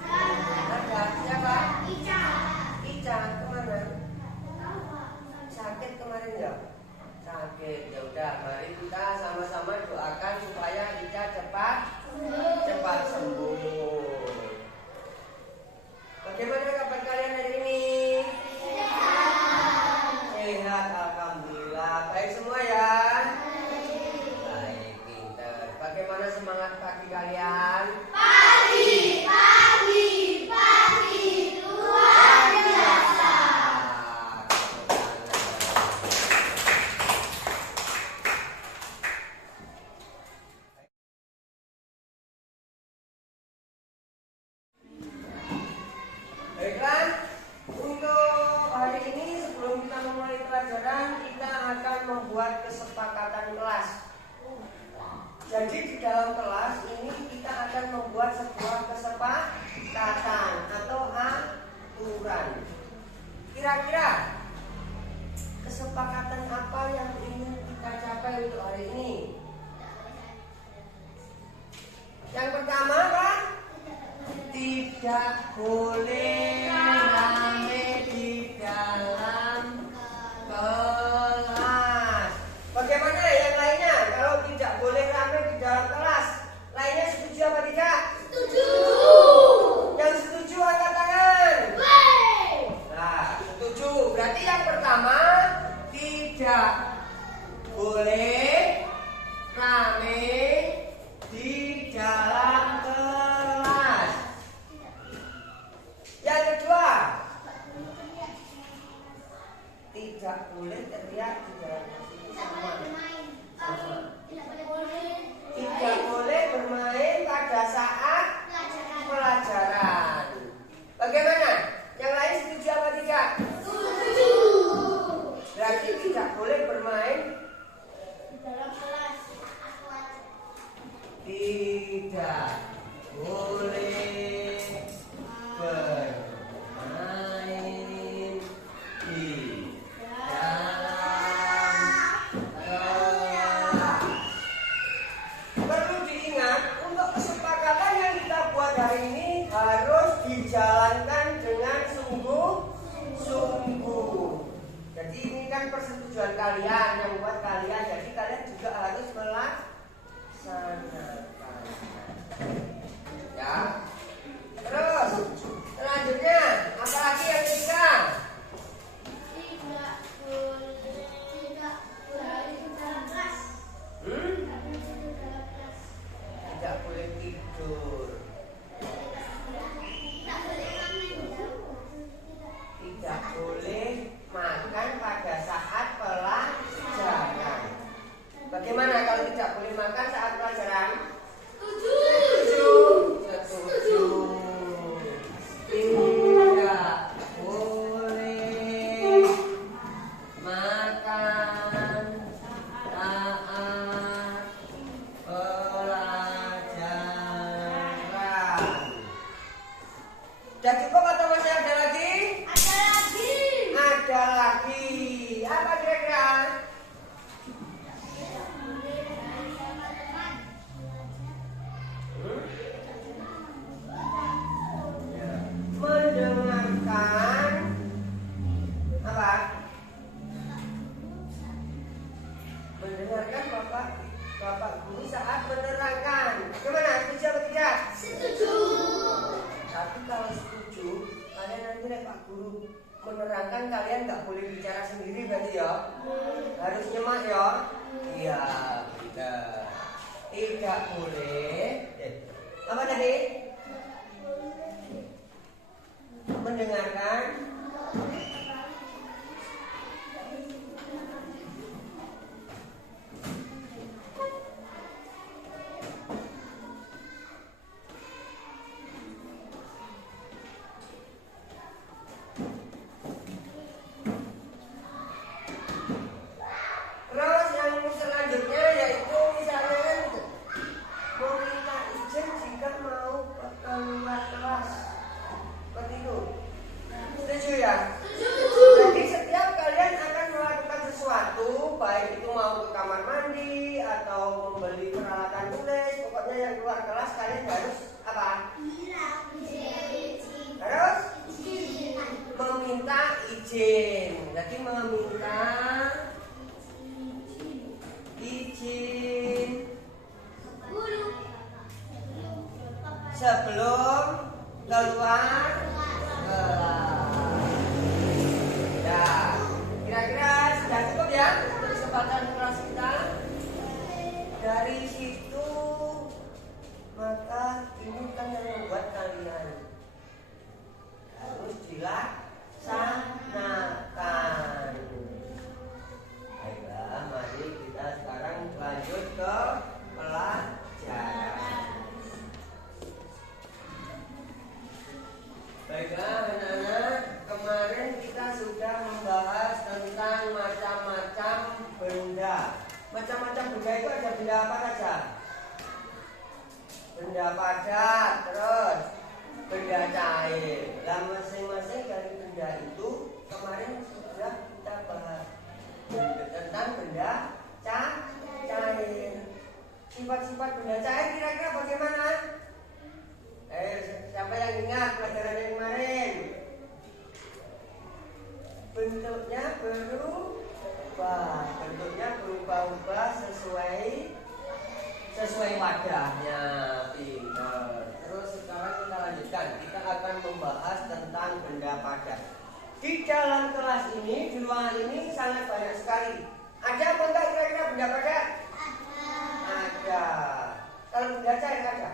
Ada. Siapa? Ica. Kemana? Sakit kemarin ya? Sakit. Ya udah, mari kita sama-sama doakan supaya Ica cepat sembuh. Bagaimana kabar kalian hari ini? Sehat, alhamdulillah. Baik semua ya? Baik, pinter. Bagaimana semangat pagi kalian? Pagi, luar biasa. Baiklah, untuk hari ini sebelum kita memulai pelajaran, kita akan membuat kesepakatan kelas. Jadi di dalam kelas ini kita akan membuat sebuah kesepakatan atau aturan. Kira-kira kesepakatan apa yang ingin kita capai untuk hari ini? Yang pertama apa? Tidak boleh rame di dalam kelas. Bagaimana yang lainnya? Kalau tidak boleh rame di dalam kelas, lainnya setuju apa tidak? Setuju. Yang setuju angkat tangan. Wey. Nah, setuju. Berarti yang pertama tidak boleh rame di dalam kelas. Yang kedua, tidak boleh teriak di dalam kelas. Tidak boleh bermain pada saat pelajaran. Bagaimana? Yang lain setuju apa tidak? Setuju. Berarti tidak boleh bermain. Dalam kelas. Tidak boleh bermain di dalam kelas. Perlu diingat, untuk kesepakatan yang kita buat hari ini harus dijalankan dengan sungguh-sungguh. Jadi ini kan persetujuan kalian yang buat kalian, jadi kalian juga harus melaksanakan. Ya. Terus selanjutnya apalagi yang ketiga? Tidak boleh dalam kelas. Tidak boleh tidur. Tidak boleh makan pada saat pelajaran. Bagaimana kalau tidak boleh makan saat pelajaran? Setuju. Setuju. Tidak boleh makan saat pelajaran. Sudah cukup atau masih ada lagi? Ada lagi. Ada lagi. Apa kira-kira? Mendengarkan apa? Mendengarkan bapak guru saat menerangkan. Gimana? Setuju atau tidak? Setuju. Tapi kalau setuju, kalian nanti lihat Pak Guru menerangkan, kalian nggak boleh bicara sendiri berarti ya? Harus nyemak ya? Iya, benar. Tidak boleh. Apa tadi? Mendengarkan. Terus yang selanjutnya yaitu misalnya kan meminta izin jika mau keluar kelas. Seperti itu. Setuju ya? Setuju. Jadi setiap kalian akan melakukan sesuatu, baik itu mau ke kamar mandi atau membeli peralatan tulis, pokoknya yang keluar kelas kalian harus izin. Jadi meminta izin Guru. sebelum keluar kelas. Ya, kira-kira sudah cukup ya untuk kesempatan kelas kita. Dari situ maka ini kan yang membuat kalian harus dilaksanakan. Baiklah, mari kita sekarang lanjut ke pelajaran. Baiklah anak-anak, kemarin kita sudah membahas tentang macam-macam benda. Macam-macam benda itu ada benda apa saja? Benda padat, terus benda cair. Nah, masing-masing dari benda itu kemarin sudah kita bahas tentang benda cair. Sifat-sifat benda cair kira-kira bagaimana? Siapa yang ingat pelajaran yang kemarin? Bentuknya berubah-ubah sesuai wadahnya. Pintar. Terus sekarang kita lanjutkan. Kita akan membahas tentang benda padat. Di dalam kelas ini, di ruangan ini sangat banyak sekali. Ada apa enggak kira-kira benda padat? Ada. Kalau benda cair ada?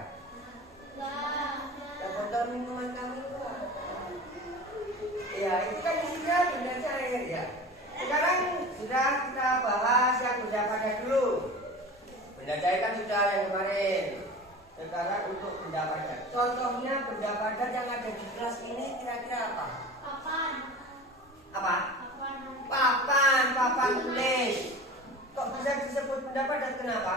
Dan botol minuman kami itu ada. Ya, itu kan isinya benda cair ya. Sekarang sudah kita bahas yang benda padat dulu. Benda cair kan sudah yang kemarin. Sekarang untuk benda padat. Contohnya benda padat yang ada di kelas ini kira-kira apa? Papan. Apa? Papan. Papan tulis. Kok bisa disebut benda padat? Kenapa?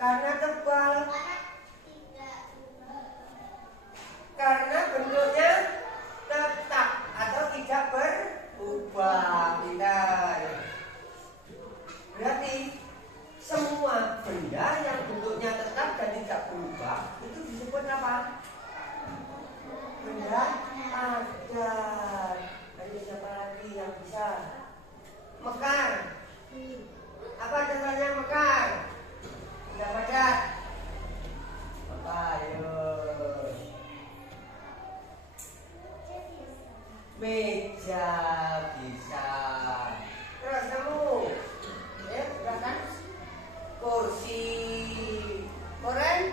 Karena tebal. Karena bentuknya tetap atau tidak berubah. Tidak. Berarti semua benda yang bentuknya tetap dan tidak berubah itu disebut apa? Benda padat. Ada siapa lagi yang bisa? Mekar. Apa contohnya mekar? Benda padat. Ayo. Meja bisa. Terus kamu, silakan. Kursi, koran,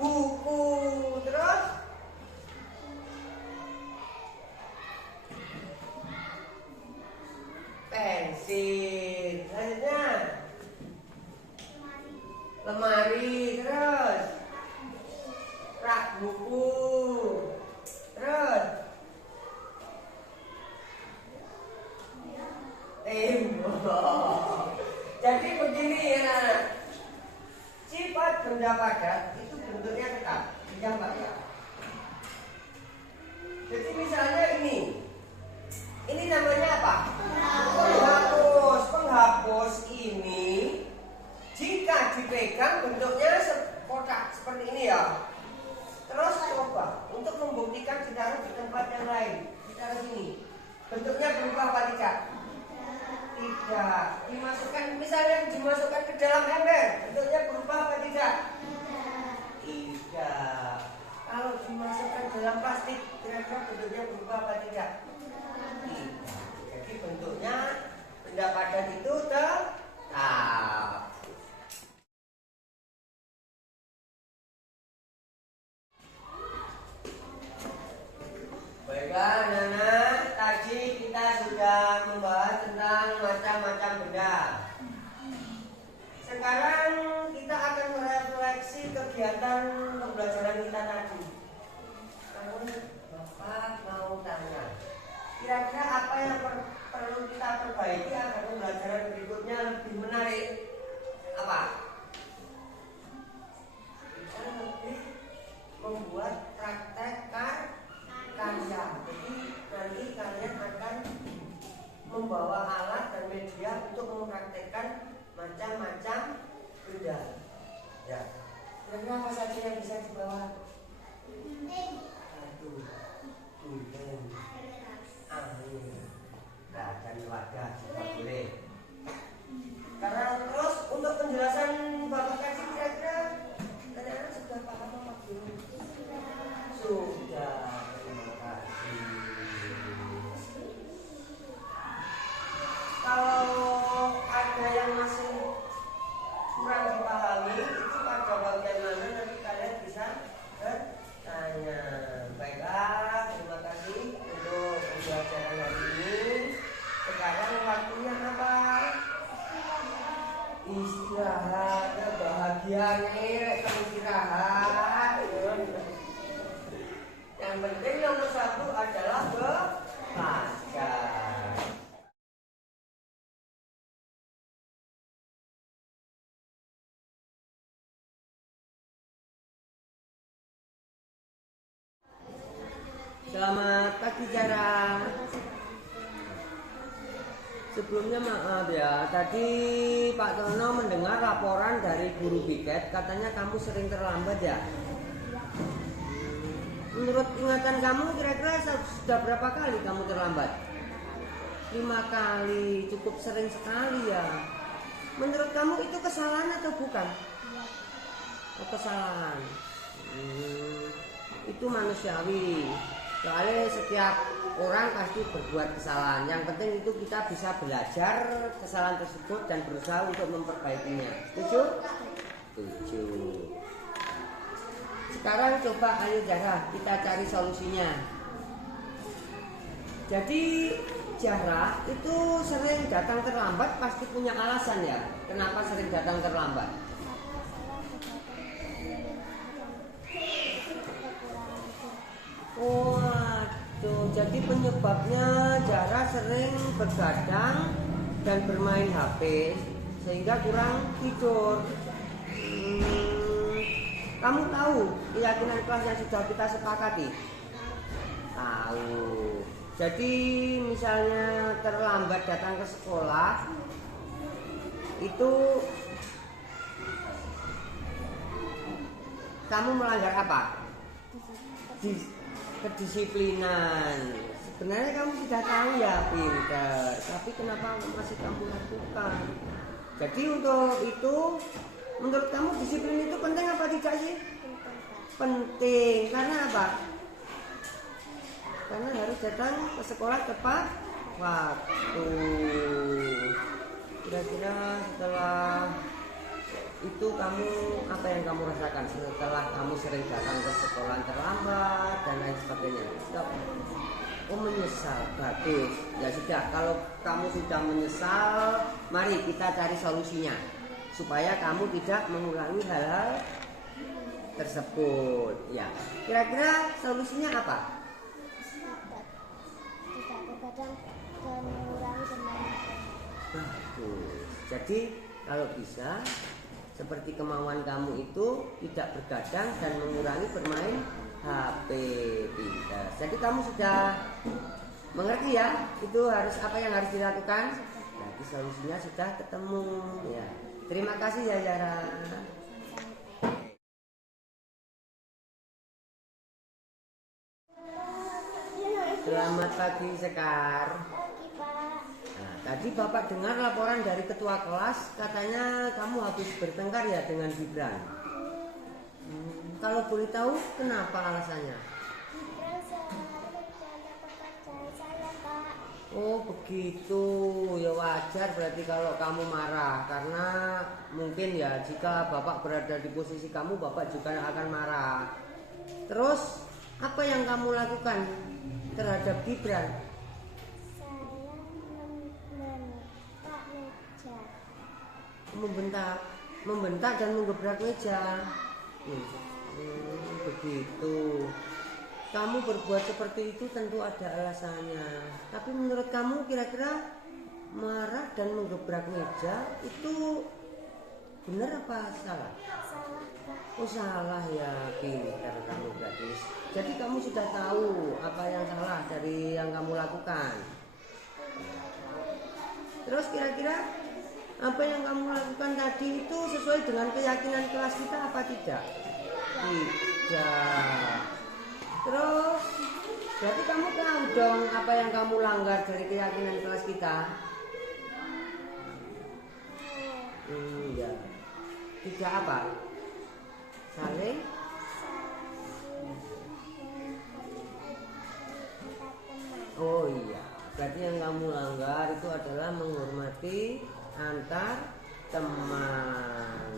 buku, terus pensil, selanjutnya lemari, terus rak buku, terus tembok. Jadi begini ya anak, sifat benda padat itu bentuknya tetap, yang Pak ya. Jadi misalnya ini namanya apa? Penghapus. Penghapus ini jika dipegang bentuknya kotak seperti ini ya. Terus coba untuk membuktikan ditaruh di tempat yang lain, ditaruh sini. Bentuknya berubah apa tidak? Tidak. Dimasukkan, misalnya dimasukkan ke dalam ember, bentuknya berubah apa tidak? Tidak. Kalau dimasukkan dalam plastik, kira-kira bentuknya berubah apa tidak? Tidak. Jadi bentuknya benda padat itu tetap. Baiklah anak-anak, tadi kita sudah membahas tentang macam-macam benda. Sekarang kita akan merefleksi kegiatan pembelajaran kita tadi. Namun Bapak mau tanya, kira-kira apa yang perlu kita perbaiki agar pembelajaran berikutnya lebih menarik? Apa? Kita lebih membuat praktek karya. Jadi nanti kalian akan membawa alat dan media untuk mempraktekkan macam-macam benda. Ya. Kira-kira apa saja yang bisa dibawa? Waduh, punten. Amin. Nah, dan wadah juga boleh. Karena terus untuk penjelasan Bapak kasih kira-kira anak-anak sudah paham apa belum? Sudah, terima kasih. Kalau ada yang masih kurang dipahami itu pada bagian mana nanti kalian bisa bertanya. Baiklah, terima kasih untuk pembelajaran hari ini. Sekarang waktunya apa? Istirahat. Ya, bahagia nih kamu istirahat. Yang penting nomor satu adalah belajar. Selamat pagi Jara. Sebelumnya maaf ya, tadi Pak Tono mendengar laporan dari guru piket, katanya kamu sering terlambat ya. Menurut ingatan kamu kira-kira sudah berapa kali kamu terlambat? 5 kali, cukup sering sekali ya. Menurut kamu itu kesalahan atau bukan? Oh, kesalahan. Itu manusiawi. Soalnya setiap orang pasti berbuat kesalahan. Yang penting itu kita bisa belajar kesalahan tersebut dan berusaha untuk memperbaikinya. Setuju? Setuju. Sekarang coba ayo Zahra, kita cari solusinya. Jadi Zahra itu sering datang terlambat pasti punya alasan ya. Kenapa sering datang terlambat? Waduh, jadi penyebabnya Zahra sering begadang dan bermain HP sehingga kurang tidur. Kamu tahu keyakinan kelas yang sudah kita sepakati? Tahu. Jadi misalnya terlambat datang ke sekolah itu kamu melanggar apa? Kedisiplinan. Sebenarnya kamu sudah tahu ya, pintar. Tapi kenapa masih kamu lakukan? Jadi untuk itu, menurut kamu disiplin itu penting apa tidak sih? Penting. Karena apa? Karena harus datang ke sekolah tepat waktu. Kira-kira setelah itu kamu apa yang kamu rasakan setelah kamu sering datang ke sekolah terlambat dan lain sebagainya? Oh, menyesal. Bagus. Ya sudah, kalau kamu sudah menyesal, mari kita cari solusinya supaya kamu tidak mengulangi hal-hal tersebut. Ya, kira-kira solusinya apa? Tidak begadang dan mengurangi bermain. Bagus. Jadi kalau bisa seperti kemauan kamu itu tidak bergadang dan mengurangi bermain HP. Pintar. Jadi kamu sudah mengerti ya, itu harus apa yang harus dilakukan. Jadi solusinya sudah ketemu ya. Terima kasih ya Zahra. Selamat pagi Sekar. Nah, tadi Bapak dengar laporan dari ketua kelas, katanya kamu habis bertengkar ya dengan Gibran. Kalau boleh tahu kenapa alasannya? Gibran selalu bercanda pekerjaan saya, Pak. Oh begitu, ya wajar berarti kalau kamu marah. Karena mungkin ya jika Bapak berada di posisi kamu, Bapak juga akan marah. Terus apa yang kamu lakukan terhadap Gibran? Membentak dan menggebrak meja. Begitu. Kamu berbuat seperti itu tentu ada alasannya. Tapi menurut kamu kira-kira marah dan menggebrak meja itu benar apa salah? Oh salah ya, pintar kamu gadis. Jadi kamu sudah tahu apa yang salah dari yang kamu lakukan. Terus kira-kira apa yang kamu lakukan tadi itu sesuai dengan keyakinan kelas kita apa tidak? Tidak. Terus Berarti kamu tahu dong apa yang kamu langgar dari keyakinan kelas kita? Ya. Tidak apa? Saling? Oh iya. Berarti yang kamu langgar itu adalah menghormati antar teman.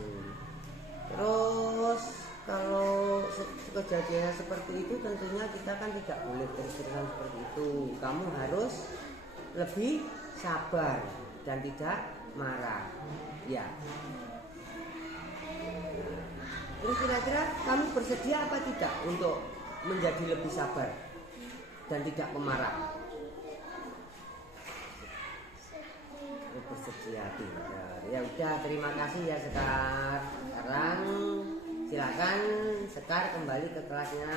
Terus kalau kejadian seperti itu tentunya kita kan tidak boleh terus-terusan seperti itu. Kamu harus lebih sabar dan tidak marah. Ya. Terus kira-kira kamu bersedia apa tidak untuk menjadi lebih sabar dan tidak pemarah? Bersedia tidak. Ya udah, terima kasih ya Sekar. Sekarang silakan Sekar kembali ke kelasnya.